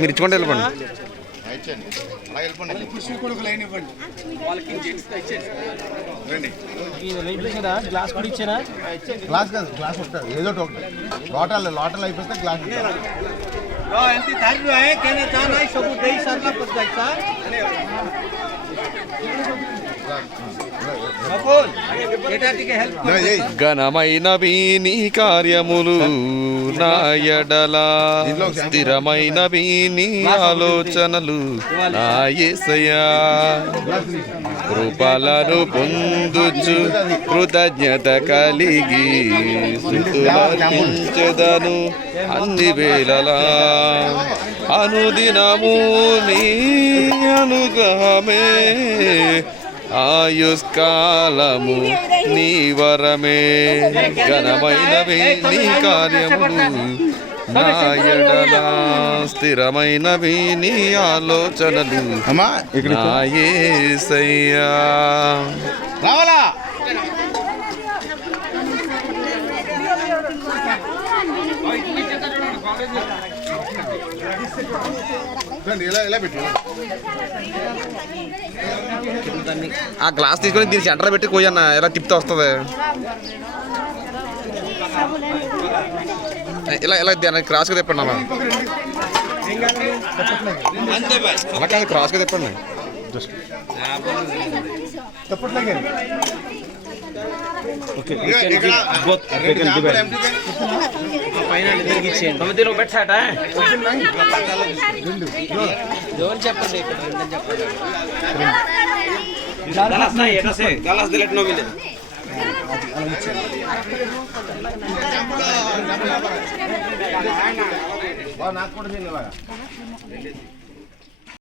మీరు ఇచ్చుకోండి వెళ్ళిపోండి గ్లాస్ కాదు గ్లాస్ వస్తారు ఏదో ఒకటి లోటల్ లోటల్ అయిపోతే గ్లాస్ ఎంత గణమైనవీని కార్యములు నాయడలా స్థిరమైన వీని ఆలోచనలు నాయసయా కృపలను పొందుచు కృతజ్ఞత కలిగి సుతులను అన్ని వేళలా అనుదినము నీ అనుగమే ఆయుష్కాలము నీ వరమే ఘనమైనవి నీ కార్యము స్థిరమైనవి నీ ఆలోచనలు నాయ్యా ఇలా ఇలా పెట్టు ಅಮಿ ಆ ಗ್ಲಾಸ್ ತಿಸ್ಕೋಲಿ ತಿಲ್ ಸೆಂಟರ್ ಬೆಟ್ಟಿ ಕೊಯ್ಯಣ್ಣ ಎಲ್ಲ ತಿಪ್ತ ಹೋಗುತ್ತದೆ ಅಲೆ ಅಲೆ ಅಲೆ ದಯನ ಕ್ರಾಸ್ ಗೆ ತೆಪ್ಪಣ್ಣಾ ನಿಂಗಂತು ತೆಪ್ಪುತ್ತೆ ಅಂತೆ байಲ ಕ್ರಾಸ್ ಗೆ ತೆಪ್ಪಣ್ಣಾ just ತೆಪ್ಪುತ್ತೆ okay both you can divide final ನೀತಿ ಚೇಂ ತಮದಿನೋ ಬೆಟ್ಸಾಟಾ ಜೋನ್ ಚಪ್ಪೆ ಇಕಡೆ ನಿಂದ ಚಪ್ಪೆ ಬಾ ನಾಕ್ ಕೊಡ್ತೀನಿ ಇವಾಗ